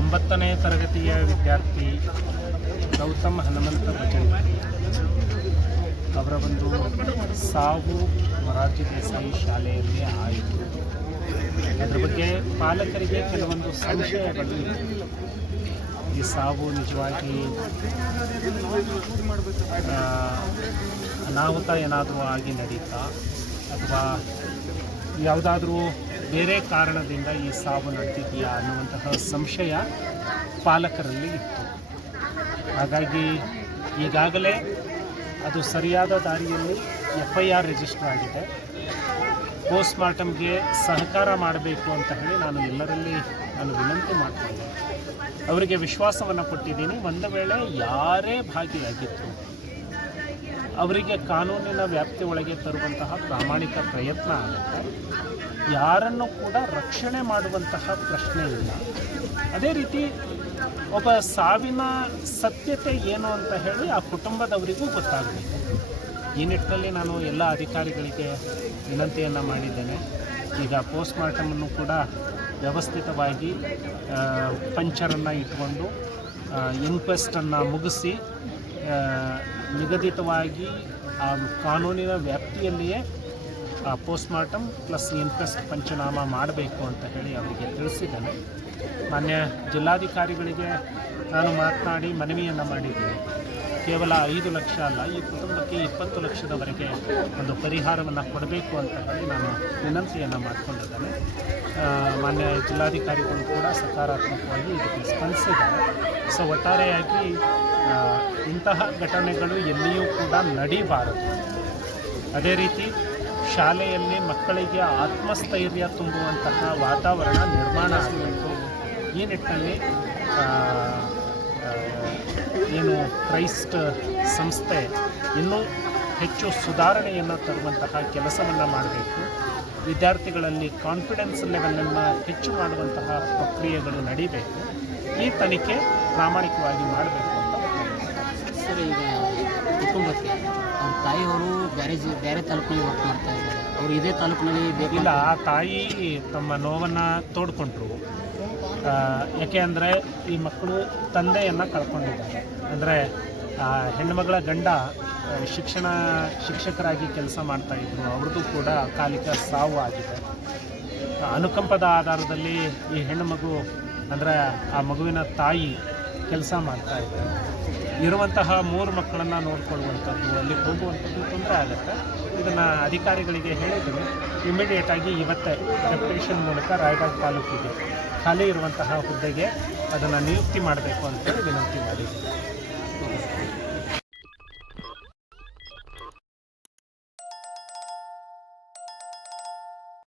ಒಂಬತ್ತನೇ ತರಗತಿಯ ವಿದ್ಯಾರ್ಥಿ ಗೌತಮ್ ಹನುಮಂತ ಭಜಂತ್ರಿ ಅವರ ಒಂದು ಸಾವು ಮೊರಾರ್ಜಿ ದೇಸಾಯಿ ಶಾಲೆಯಲ್ಲಿ ಆಯಿತು. ಅದರ ಬಗ್ಗೆ ಪಾಲಕರಿಗೆ ಕೆಲವೊಂದು ಸಂಶಯಗಳು ಇತ್ತು. ಈ ಸಾವು ನಿಜವಾಗಿ ಅನಾಹುತ ಏನಾದರೂ ಆಗಿ ನಡೀತಾ ಅಥವಾ ಯಾವುದಾದ್ರೂ ಬೇರೆ ಕಾರಣದಿಂದ ಈ ಸಾವು ನಡೆದಿದೆಯಾ ಅನ್ನುವಂತಹ ಸಂಶಯ ಪಾಲಕರಲ್ಲಿ ಇತ್ತು. ಹಾಗಾಗಿ ಈಗಾಗಲೇ ಅದು ಸರಿಯಾದ ದಾರಿಯಲ್ಲಿ FIR ರಿಜಿಸ್ಟರ್ ಆಗಿದೆ. ಪೋಸ್ಟ್ಮಾರ್ಟಮ್ಗೆ ಸಹಕಾರ ಮಾಡಬೇಕು ಅಂತ ಹೇಳಿ ನಾನು ಎಲ್ಲರಲ್ಲಿ ವಿನಂತಿ ಮಾಡ್ತೀನಿ. ಅವರಿಗೆ ವಿಶ್ವಾಸವನ್ನು ಕೊಟ್ಟಿದ್ದೀನಿ. ಒಂದು ವೇಳೆ ಯಾರೇ ಭಾಗಿಯಾಗಿತ್ತು ಅವರಿಗೆ ಕಾನೂನಿನ ವ್ಯಾಪ್ತಿ ಒಳಗೆ ತರುವಂತಹ ಪ್ರಾಮಾಣಿಕ ಪ್ರಯತ್ನ ಆಗುತ್ತೆ. ಯಾರನ್ನು ಕೂಡ ರಕ್ಷಣೆ ಮಾಡುವಂತಹ ಪ್ರಶ್ನೆ ಇಲ್ಲ. ಅದೇ ರೀತಿ ಒಬ್ಬ ಸಾವಿನ ಸತ್ಯತೆ ಏನು ಅಂತ ಹೇಳಿ ಆ ಕುಟುಂಬದವರಿಗೂ ಗೊತ್ತಾಗಬೇಕು. ಈ ನಿಟ್ಟಿನಲ್ಲಿ ನಾನು ಎಲ್ಲ ಅಧಿಕಾರಿಗಳಿಗೆ ವಿನಂತಿಯನ್ನು ಮಾಡಿದ್ದೇನೆ. ಈಗ ಪೋಸ್ಟ್ಮಾರ್ಟಮನ್ನು ಕೂಡ ವ್ಯವಸ್ಥಿತವಾಗಿ ಪಂಚರನ್ನು ಇಟ್ಕೊಂಡು ಇನ್ಕ್ವೆಸ್ಟನ್ನು ಮುಗಿಸಿ ನಿಗದಿತವಾಗಿ ಆ ಕಾನೂನಿನ ವ್ಯಾಪ್ತಿಯಲ್ಲಿಯೇ ಪೋಸ್ಟ್ಮಾರ್ಟಮ್ ಪ್ಲಸ್ ಇನ್ಕ್ವೆಸ್ಟ್ ಪಂಚನಾಮ ಮಾಡಬೇಕು ಅಂತ ಹೇಳಿ ಅವರಿಗೆ ತಿಳಿಸಿದ್ದೇನೆ. ಮಾನ್ಯ ಜಿಲ್ಲಾಧಿಕಾರಿಗಳಿಗೆ ನಾನು ಮಾತನಾಡಿ ಮನವಿಯನ್ನು ಮಾಡಿದ್ದೀನಿ. ಕೇವಲ 5 ಲಕ್ಷ ಅಲ್ಲ, ಈ ಕುಟುಂಬಕ್ಕೆ 20 ಲಕ್ಷದವರೆಗೆ ಒಂದು ಪರಿಹಾರವನ್ನು ಕೊಡಬೇಕು ಅಂತ ಹೇಳಿ ನಾನು ವಿನಂತಿಯನ್ನು ಮಾಡಿಕೊಂಡಿದ್ದೇನೆ. ಮಾನ್ಯ ಜಿಲ್ಲಾಧಿಕಾರಿಗಳು ಕೂಡ ಸಕಾರಾತ್ಮಕವಾಗಿ ಇದಕ್ಕೆ ಸ್ಪಂದಿಸಿದ್ದಾರೆ. ಸೊ ಒಟ್ಟಾರೆಯಾಗಿ ಇಂತಹ ಘಟನೆಗಳು ಎಲ್ಲಿಯೂ ಕೂಡ ನಡೀಬಾರದು. ಅದೇ ರೀತಿ ಶಾಲೆಯಲ್ಲಿ ಮಕ್ಕಳಿಗೆ ಆತ್ಮಸ್ಥೈರ್ಯ ತುಂಬುವಂತಹ ವಾತಾವರಣ ನಿರ್ಮಾಣ ಆಗಬೇಕು. ಈ ನಿಟ್ಟಿನಲ್ಲಿ ಏನು ಕ್ರೈಸ್ಟ್ ಸಂಸ್ಥೆ ಇನ್ನೂ ಹೆಚ್ಚು ಸುಧಾರಣೆಯನ್ನು ತರುವಂತಹ ಕೆಲಸವನ್ನು ಮಾಡಬೇಕು. ವಿದ್ಯಾರ್ಥಿಗಳಲ್ಲಿ ಕಾನ್ಫಿಡೆನ್ಸ್ ಲೆವೆಲನ್ನು ಹೆಚ್ಚು ಮಾಡುವಂತಹ ಪ್ರಕ್ರಿಯೆಗಳು ನಡೀಬೇಕು. ಈ ತನಿಖೆ ಪ್ರಾಮಾಣಿಕವಾಗಿ ಮಾಡಬೇಕು ಅಂತ ಸರ್. ಈಗ ಕುಟುಂಬಕ್ಕೆ ಅವ್ರ ತಾಯಿಯವರು ಬೇರೆ ತಾಲೂಕಿನಲ್ಲಿ ವರ್ಕ್ ಮಾಡ್ತಾ ಇದ್ದಾರೆ. ಅವರು ಇದೇ ತಾಲೂಕಿನಲ್ಲಿ ಬೇಕಿಲ್ಲ. ಆ ತಾಯಿ ತಮ್ಮ ನೋವನ್ನು ತೋಡ್ಕೊಂಡ್ರು. ಯಾಕೆ ಅಂದರೆ ಈ ಮಕ್ಕಳು ತಂದೆಯನ್ನು ಕಳ್ಕೊಂಡಿದ್ದಾರೆ. ಅಂದರೆ ಹೆಣ್ಣುಮಗಳ ಗಂಡ ಶಿಕ್ಷಕರಾಗಿ ಕೆಲಸ ಮಾಡ್ತಾಯಿದ್ರು. ಅವ್ರದ್ದು ಕೂಡ ಅಕಾಲಿಕ ಸಾವು ಆಗಿದೆ. ಅನುಕಂಪದ ಆಧಾರದಲ್ಲಿ ಈ ಹೆಣ್ಣು ಮಗು ಅಂದರೆ ಆ ಮಗುವಿನ ತಾಯಿ ಕೆಲಸ ಮಾಡ್ತಾಯಿದ್ದಾರೆ. ಇರುವಂತಹ 3 ಮಕ್ಕಳನ್ನು ನೋಡ್ಕೊಳ್ಳುವಂಥದ್ದು, ಅಲ್ಲಿ ಹೋಗುವಂಥದ್ದು ತೊಂದರೆ ಆಗುತ್ತೆ. ಇದನ್ನು ಅಧಿಕಾರಿಗಳಿಗೆ ಹೇಳಿದ್ದೀನಿ. ಇಮಿಡಿಯೇಟಾಗಿ ಇವತ್ತೇ ಡೆಪ್ಯುಟೇಷನ್ ಮೂಲಕ ರಾಯಬಾಗ್ ತಾಲೂಕಿಗೆ ಖಾಲಿ ಇರುವಂತಹ ಹುದ್ದೆಗೆ ಅದನ್ನು ನಿಯುಕ್ತಿ ಮಾಡಬೇಕು ಅಂತೇಳಿ ವಿನಂತಿ ಮಾಡಿದ್ದೀನಿ.